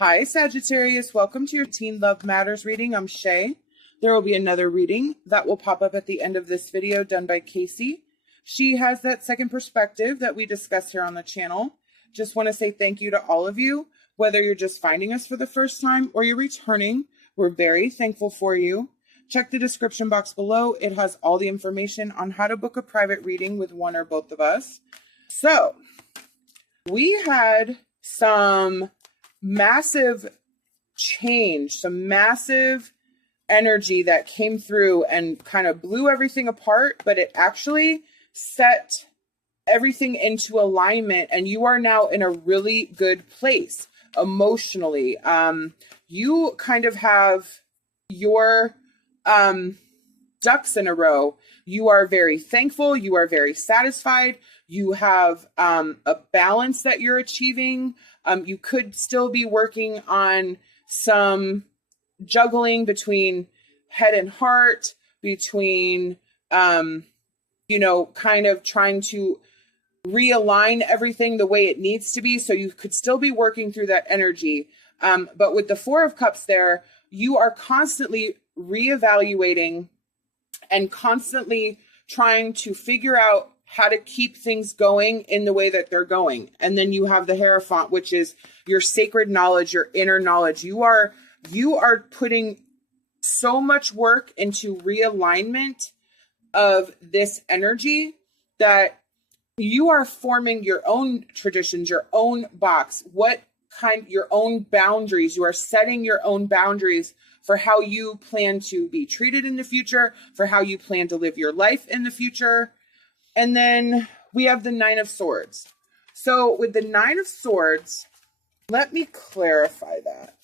Hi, Sagittarius. Welcome to your Teen Love Matters reading. I'm Shay. There will be another reading that will pop up at the end of this video done by Casey. She has that second perspective that we discuss here on the channel. Just want to say thank you to all of you, whether you're just finding us for the first time or you're returning. We're very thankful for you. Check the description box below. It has all the information on how to book a private reading with one or both of us. So, we had some massive change, some massive energy that came through and kind of blew everything apart, but it actually set everything into alignment, and you are now in a really good place emotionally. You kind of have your ducks in a row. You are very thankful. You are very satisfied. You have a balance that you're achieving. You could still be working on some juggling between head and heart, between, kind of trying to realign everything the way it needs to be. So you could still be working through that energy. But with the Four of Cups there, you are constantly reevaluating and constantly trying to figure out how to keep things going in the way that they're going. And then you have the Hierophant, which is your sacred knowledge, your inner knowledge. You are putting so much work into realignment of this energy that you are forming your own traditions, your own box, your own boundaries. You are setting your own boundaries for how you plan to be treated in the future, for how you plan to live your life in the future. And then we have the Nine of Swords. So with the Nine of Swords, let me clarify that.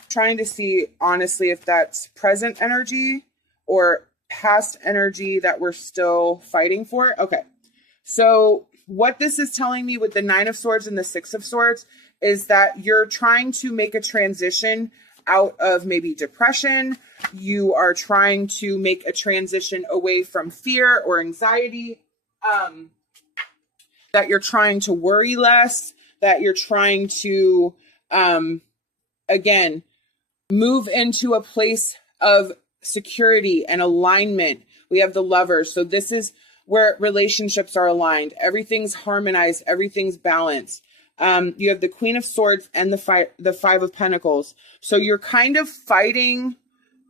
I'm trying to see, honestly, if that's present energy or past energy that we're still fighting for. Okay. So what this is telling me with the Nine of Swords and the Six of Swords is that you're trying to make a transition out of maybe depression. You are trying to make a transition away from fear or anxiety, that you're trying to worry less, that you're trying to, again, move into a place of security and alignment. We have the Lovers. So this is where relationships are aligned. Everything's harmonized. Everything's balanced. You have the Queen of Swords and the Five of Pentacles. So you're kind of fighting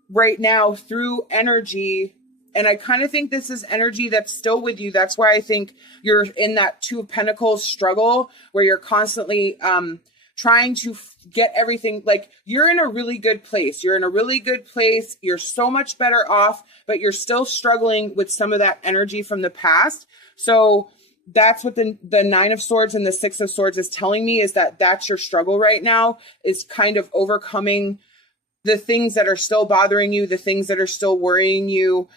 right now through energy. And I kind of think this is energy that's still with you. That's why I think you're in that Two of Pentacles struggle where you're constantly trying to get everything. Like, you're in a really good place. You're in a really good place. You're so much better off, but you're still struggling with some of that energy from the past. So that's what the Nine of Swords and the Six of Swords is telling me, is that that's your struggle right now, is kind of overcoming the things that are still bothering you, the things that are still worrying you.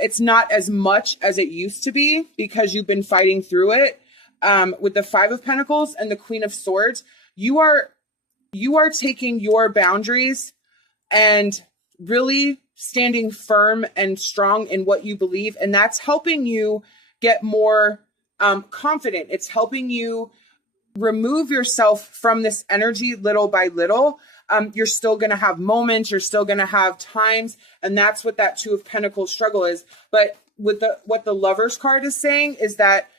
It's not as much as it used to be because you've been fighting through it. With the Five of Pentacles and the Queen of Swords, you are taking your boundaries and really standing firm and strong in what you believe. And that's helping you get more confident. It's helping you remove yourself from this energy little by little. You're still going to have moments, you're still going to have times, and that's what that Two of Pentacles struggle is. But with what the Lovers card is saying is that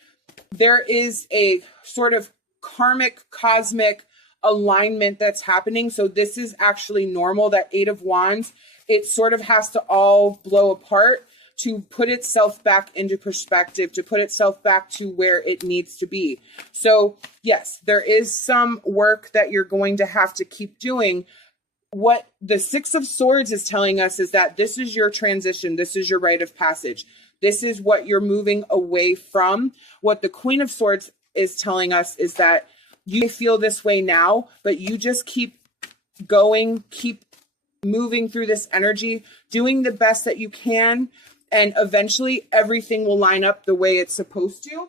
there is a sort of karmic, cosmic alignment that's happening. So this is actually normal. That Eight of Wands, it sort of has to all blow apart to put itself back into perspective, to put itself back to where it needs to be. So yes, there is some work that you're going to have to keep doing. What the Six of Swords is telling us is that this is your transition. This is your rite of passage. This is what you're moving away from. What the Queen of Swords is telling us is that you feel this way now, but you just keep going, keep moving through this energy, doing the best that you can. And eventually everything will line up the way it's supposed to.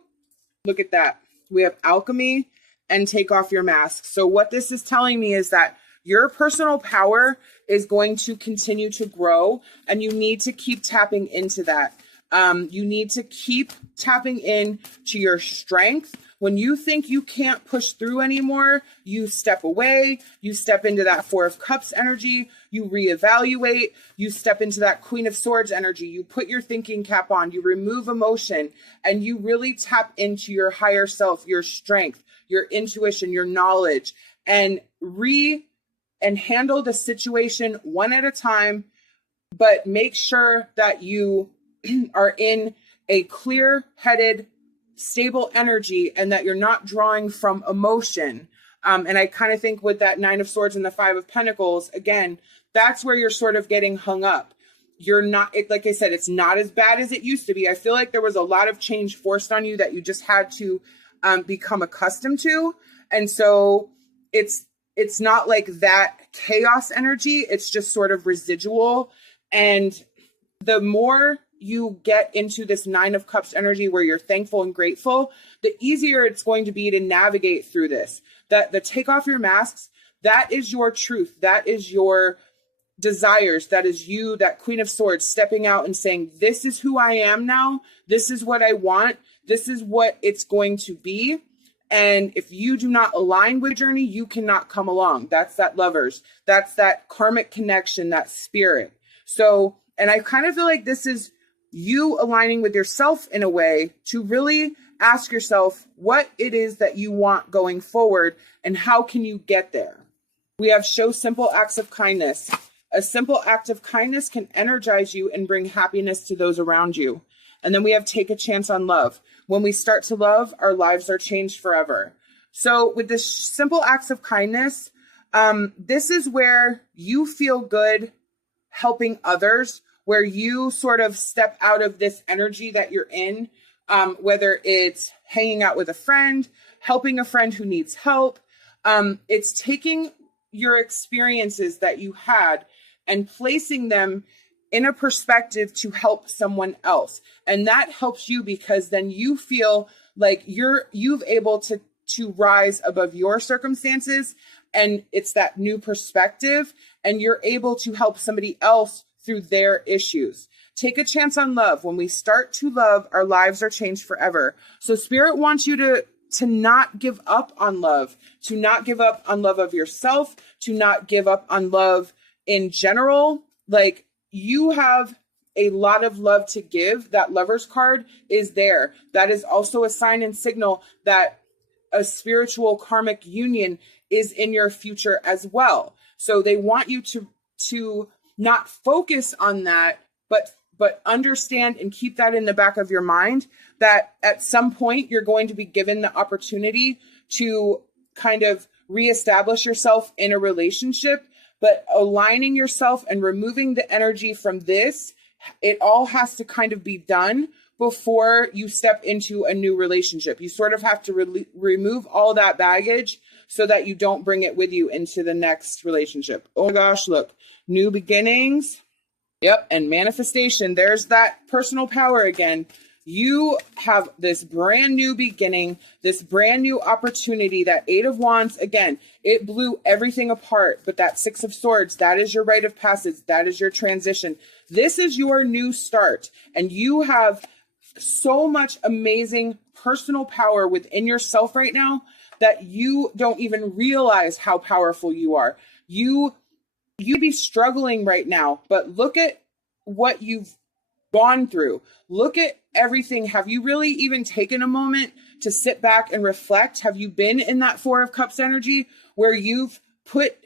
Look at that. We have Alchemy and Take Off Your Mask. So what this is telling me is that your personal power is going to continue to grow, and you need to keep tapping into that. You need to keep tapping in to your strength, When you think you can't push through anymore, you step away, you step into that Four of Cups energy, you reevaluate, you step into that Queen of Swords energy, you put your thinking cap on, you remove emotion, and you really tap into your higher self, your strength, your intuition, your knowledge, and handle the situation one at a time, but make sure that you are in a clear-headed, stable energy and that you're not drawing from emotion. And I kind of think with that Nine of Swords and the Five of Pentacles, again, that's where you're sort of getting hung up. You're not, like I said, it's not as bad as it used to be. I feel like there was a lot of change forced on you that you just had to become accustomed to. And so it's not like that chaos energy. It's just sort of residual. And the more you get into this Nine of Cups energy where you're thankful and grateful, the easier it's going to be to navigate through this. The take off your masks, that is your truth. That is your desires. That is you, that Queen of Swords, stepping out and saying, this is who I am now. This is what I want. This is what it's going to be. And if you do not align with journey, you cannot come along. That's that Lovers. That's that karmic connection, that spirit. So, and I kind of feel like this is you aligning with yourself in a way to really ask yourself what it is that you want going forward and how can you get there. We have show simple acts of kindness. A simple act of kindness can energize you and bring happiness to those around you. And then we have take a chance on love. When we start to love, our lives are changed forever. So with this simple acts of kindness, this is where you feel good helping others, where you sort of step out of this energy that you're in, whether it's hanging out with a friend, helping a friend who needs help. It's taking your experiences that you had and placing them in a perspective to help someone else. And that helps you because then you feel like you've able to rise above your circumstances, and it's that new perspective, and you're able to help somebody else through their issues. Take a chance on love. When we start to love, our lives are changed forever. So Spirit wants you to not give up on love, to not give up on love of yourself, to not give up on love in general. Like, you have a lot of love to give. That Lovers card is there. That is also a sign and signal that a spiritual karmic union is in your future as well. So they want you to not focus on that, but understand and keep that in the back of your mind that at some point you're going to be given the opportunity to kind of reestablish yourself in a relationship. But aligning yourself and removing the energy from this, it all has to kind of be done before you step into a new relationship. You sort of have to remove all that baggage so that you don't bring it with you into the next relationship. Oh my gosh, look, new beginnings. Yep, and manifestation. There's that personal power again. You have this brand new beginning, this brand new opportunity. That Eight of Wands, again, it blew everything apart. But that Six of Swords, that is your rite of passage. That is your transition. This is your new start. And you have so much amazing personal power within yourself right now that you don't even realize how powerful you are. You'd be struggling right now, but look at what you've gone through. Look at everything. Have you really even taken a moment to sit back and reflect? Have you been in that Four of Cups energy where you've put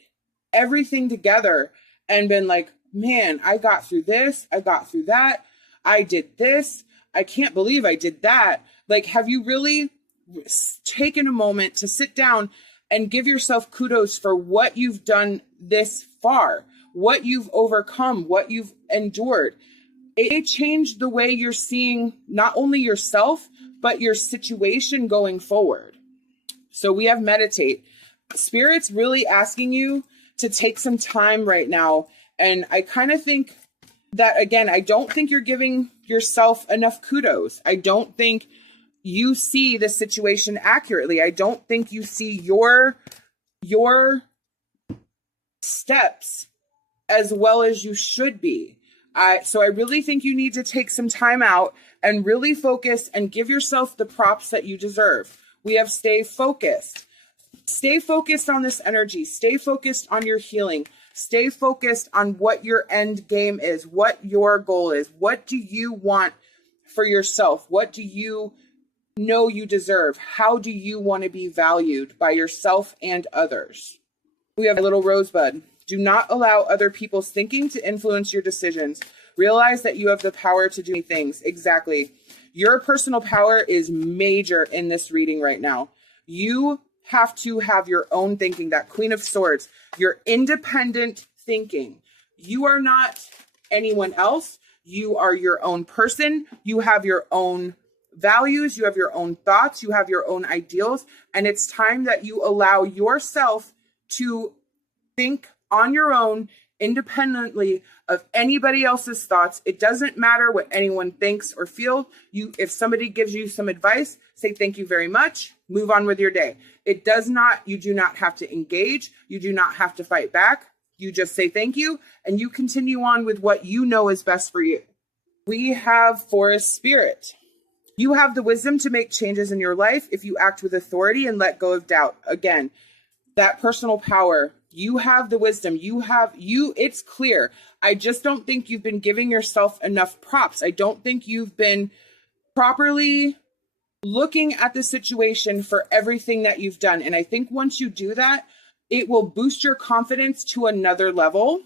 everything together and been like, man, I got through this. I got through that. I did this. I can't believe I did that. Like, have you really taken a moment to sit down and give yourself kudos for what you've done this far, what you've overcome, what you've endured? It changed the way you're seeing not only yourself, but your situation going forward. So we have meditate. Spirit's really asking you to take some time right now. And I kind of think that, again, I don't think you're giving yourself enough kudos. I don't think you see the situation accurately. I don't think you see your steps as well as you should be. So I really think you need to take some time out and really focus and give yourself the props that you deserve. We have stay focused. Stay focused on this energy. Stay focused on your healing. Stay focused on what your end game is, what your goal is. What do you want for yourself? What do you know you deserve? How do you want to be valued by yourself and others? We have a little rosebud. Do not allow other people's thinking to influence your decisions. Realize that you have the power to do things. Exactly. Your personal power is major in this reading right now. You have to have your own thinking, that Queen of Swords, your independent thinking. You are not anyone else. You are your own person. You have your own values. You have your own thoughts. You have your own ideals. And it's time that you allow yourself to think on your own, independently of anybody else's thoughts. It doesn't matter what anyone thinks or feels. If somebody gives you some advice, say thank you very much, move on with your day. You do not have to engage. You do not have to fight back. You just say thank you and you continue on with what you know is best for you. We have Forest Spirit. You have the wisdom to make changes in your life if you act with authority and let go of doubt. Again, that personal power. You have the wisdom. It's clear. I just don't think you've been giving yourself enough props. I don't think you've been properly looking at the situation for everything that you've done. And I think once you do that, it will boost your confidence to another level.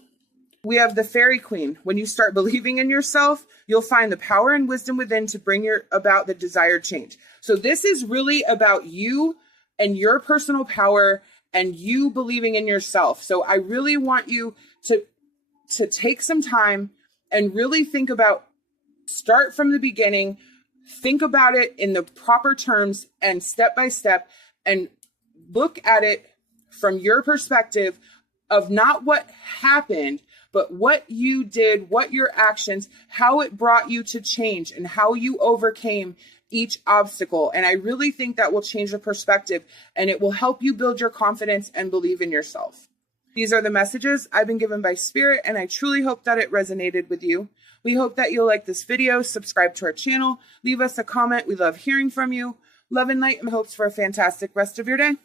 We have the Fairy Queen. When you start believing in yourself, you'll find the power and wisdom within to bring about the desired change. So this is really about you and your personal power and you believing in yourself. So I really want you to take some time and really start from the beginning, think about it in the proper terms and step by step, and look at it from your perspective of not what happened, but what you did, what your actions, how it brought you to change and how you overcame each obstacle. And I really think that will change the perspective and it will help you build your confidence and believe in yourself. These are the messages I've been given by Spirit, and I truly hope that it resonated with you. We hope that you'll like this video, subscribe to our channel, leave us a comment. We love hearing from you. Love and light and hopes for a fantastic rest of your day.